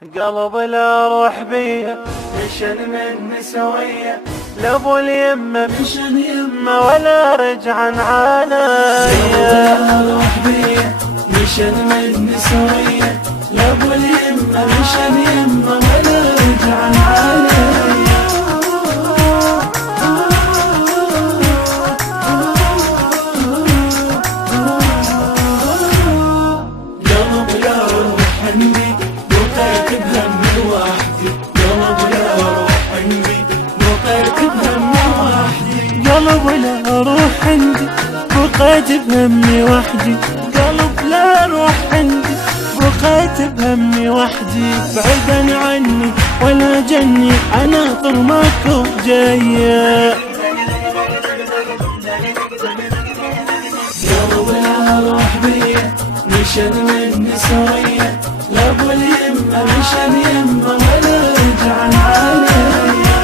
قلب لا روح بيه مشن من سوية لابو اليمة مشن يمة ولا رجعن عليا. لا روح بيه مشن من سوية لابو اليمة مشن يمة ولا رجعن عليا. قلب لا روح عندي بقيت بهم لوحدي. قلب لا روح عندي بقيت بهم لوحدي. قلب لا روح عندي بقيت بهمي وحدي. قلب لا روح عندي بقيت بهمي وحدي. بعيدا عني ولا جني انا طرماك وجايه. قلب لا روح بيه مشن من سوية لابو اليمة مشن يمة ولا رجعن عليا.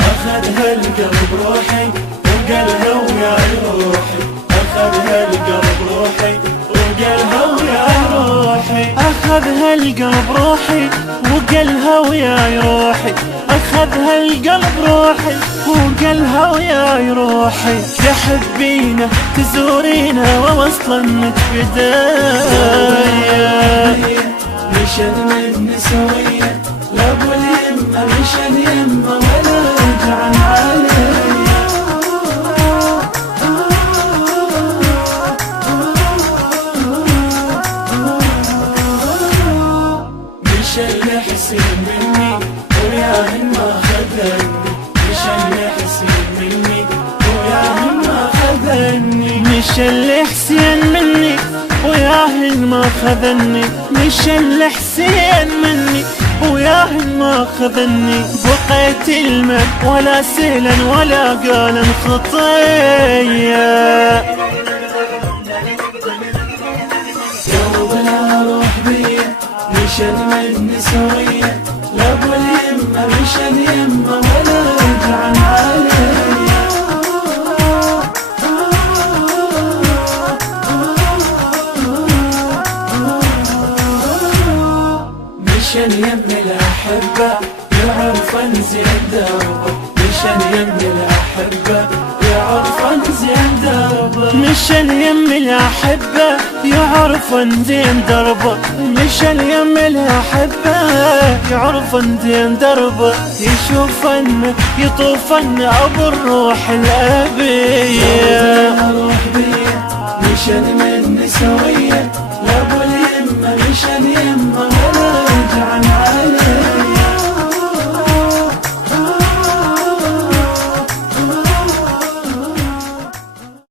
أخذها القلب روحي وقالها ويا روحي. أخذها القلب روحي وقالها ويا روحي. أخذها القلب روحي وقالها وياي روحي. أخذها القلب روحي وقالها وياي روحي. تحبينا تزورينا ووصلنك بداية. مشن من سوية لابو اليمة مشن يمة ولا رجعن عليا. مشن حسين مني وياهن ما خذني. مشن حسين مني وياهن ما خذني. مش اللي حسين مني وياهن ما خذني. مش اللي حسين مني وياهن ما خذني. بقيت المن ولا سهلا ولا قالا خطية. قلب لا روح بيه مشن من سوية لابو اليمة مشن يمة ولا رجعن عليا. مشن يم الأحبة يعرفن زين دربه. مشن يم الأحبة يعرفن زين دربه. مش اليم الأحبة يعرفن زين دربه. مش اليم الأحبة يعرفن زين دربه. يشوفن يطوفن أبو الروح الأبية. روح بيه مشن